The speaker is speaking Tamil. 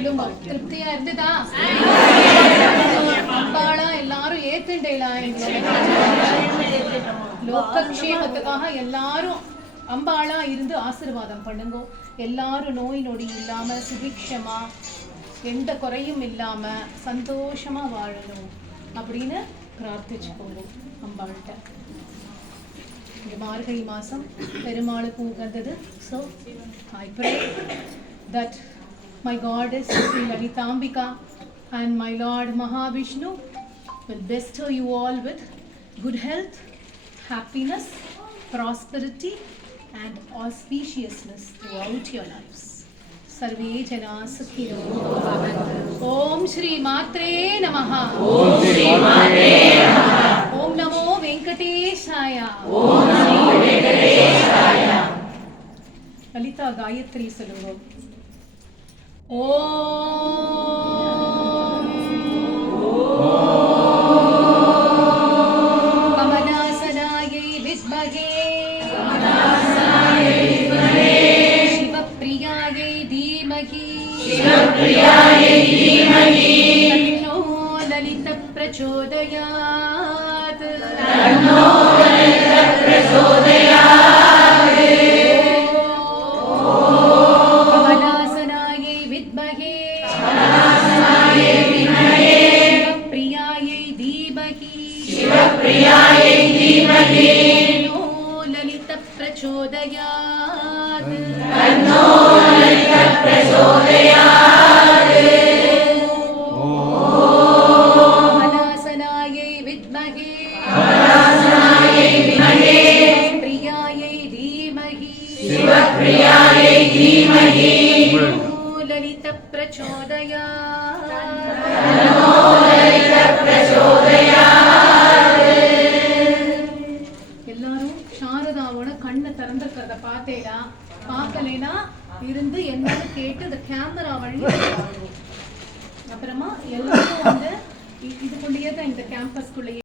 சொல்லுங்க, திருப்தியா இருந்ததா? அம்பாளா எல்லாரும் ஏத்துண்டேளா? லோகக்ஷேமத்துக்காக எல்லாரும் அம்பாளா இருந்து ஆசீர்வாதம் பண்ணுங்க. எல்லாரும் நோய் நொடி இல்லாம சுபிக்ஷமா எந்த குறையும் இல்லாம சந்தோஷமா வாழணும் அப்படின்னு பிரார்த்திச்சுக்கோங்க அம்பாள்கிட்ட. இந்த மார்கழி மாசம் பெருமாளுக்கு உகந்தது. So I pray that my goddess Sri Lalitambika and my Lord Mahavishnu will bestow you all with good health, happiness, prosperity and auspiciousness throughout your lives. सर्वे जना सुखिनो भवन्तु. ओम श्री मात्रे नमः. ओम श्री मात्रे नमः. ओम नमो वेंकटेशाय. ओम नमो वेंकटेशाय. ललिता गायत्री சொல்லுங்க. ओम कमलासनायै विद्महे शिवप्रियायै धीमहि तन्नो ललिता प्रचोदयात्. कमलासनायै विद्महे शिवप्रियायै धीमहि तन्नो ललिता प्रचोदयात्. कमलासनायै विद्महे प्रियायै धीमहि तन्नो ललिता प्रचोदयात्. எல்லாரும் சாரதாவோட கண்ணை திறந்துக்கிறத பார்த்தேடா? பார்க்கலைனா இருந்து என்னன்னு கேட்டு இந்த கேமரா வழி அப்புறமா எல்லாரும் வந்து இதுக்குள்ளேயே தான், இந்த கேம்பஸ்குள்ளேயே